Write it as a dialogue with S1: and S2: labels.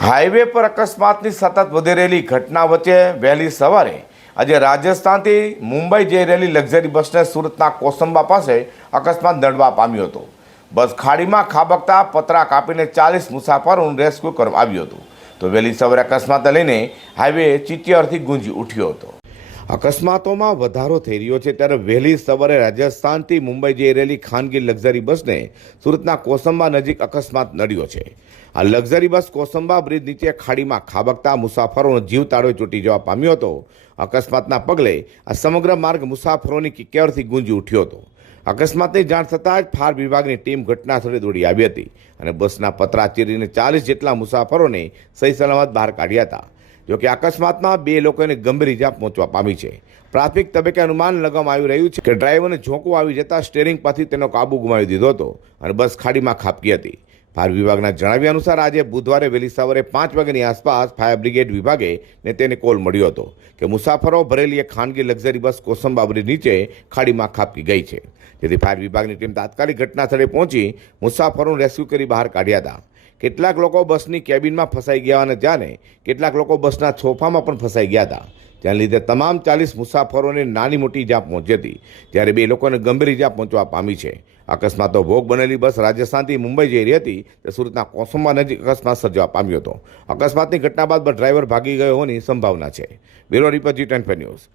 S1: Highway પર અકસ્માતની સતત વધી રહેલી ઘટના વચ્ચે વહેલી સવારે આજે રાજસ્થાનથી મુંબઈ જઈ રહેલી લક્ઝરી બસને સુરતના કોસંબા પાસે અકસ્માત નડવા પામ્યો હતો. બસ ખાડીમાં ખાબકતા પતરા કાપીને ચાલીસ મુસાફરોનું રેસ્ક્યુ કરવામાં આવ્યું હતું. તો વહેલી સવારે અકસ્માતને લઈને હાઈવે ચિત્યરથી ગુંજી ઉઠ્યો હતો. અકસ્માતોમાં વધારો થઈ રહ્યો છે. ત્યારે વહેલી સવારે રાજસ્થાનથી મુંબઈ જઈ રહેલી ખાનગી લક્ઝરી બસને સુરતના કોસંબા નજીક અકસ્માત નડ્યો છે. આ લક્ઝરી બસ કોસંબા બ્રિજ નીચે ખાડીમાં ખાબકતા મુસાફરોનો જીવ તાળો ચોટી જવા પામ્યો હતો. અકસ્માતના પગલે આ સમગ્ર માર્ગ મુસાફરોની કિકેરથી ગુંજી ઉઠ્યો હતો. અકસ્માતની જાણ થતાં જ ફાયર વિભાગની ટીમ ઘટના સ્થળે દોડી આવી હતી અને બસના પતરા ચીરીને ચાલીસ જેટલા મુસાફરોને સહી સલામત બહાર કાઢ્યા હતા. જોકે અકસ્માતમાં બે લોકોને ગંભીર ઇજા પહોંચવા પામી છે. પ્રાથમિક તબક્કે અનુમાન લગાવવામાં આવી રહ્યું છે કે ડ્રાઈવરને ઝોંકું આવી જતાં સ્ટેરિંગ પરથી તેનો કાબુ ગુમાવી દીધો હતો અને બસ ખાડીમાં ખાબકી હતી. ફાયર વિભાગના જણાવ્યા અનુસાર આજે બુધવારે વહેલી સવારે પાંચ વાગ્યાની આસપાસ ફાયર બ્રિગેડ વિભાગે ને તેને કોલ મળ્યો હતો કે મુસાફરો ભરેલી એક ખાનગી લક્ઝરી બસ કોસંબાબરી નીચે ખાડીમાં ખાબકી ગઈ છે. જેથી ફાયર વિભાગની ટીમ તાત્કાલિક ઘટના સ્થળે પહોંચી મુસાફરોનું રેસ્ક્યુ કરી બહાર કાઢ્યા હતા. કેટલાક લોકો બસની કેબિનમાં ફસાઈ ગયા અને જાણે કેટલાક લોકો બસના સોફામાં પણ ફસાઈ ગયા હતા. જેના લીધે તમામ ચાલીસ મુસાફરોને નાની મોટી ઇજા પહોંચી હતી. ત્યારે બે લોકોને ગંભીર ઇજા પહોંચવા પામી છે. અકસ્માતનો ભોગ બનેલી બસ રાજસ્થાનથી મુંબઈ જઈ રહી હતી તે સુરતના કોસંબા નજીક અકસ્માત સર્જવા પામ્યો હતો. અકસ્માતની ઘટના બાદ ડ્રાઈવર ભાગી ગયો હોવાની સંભાવના છે. Bureau report G ten news.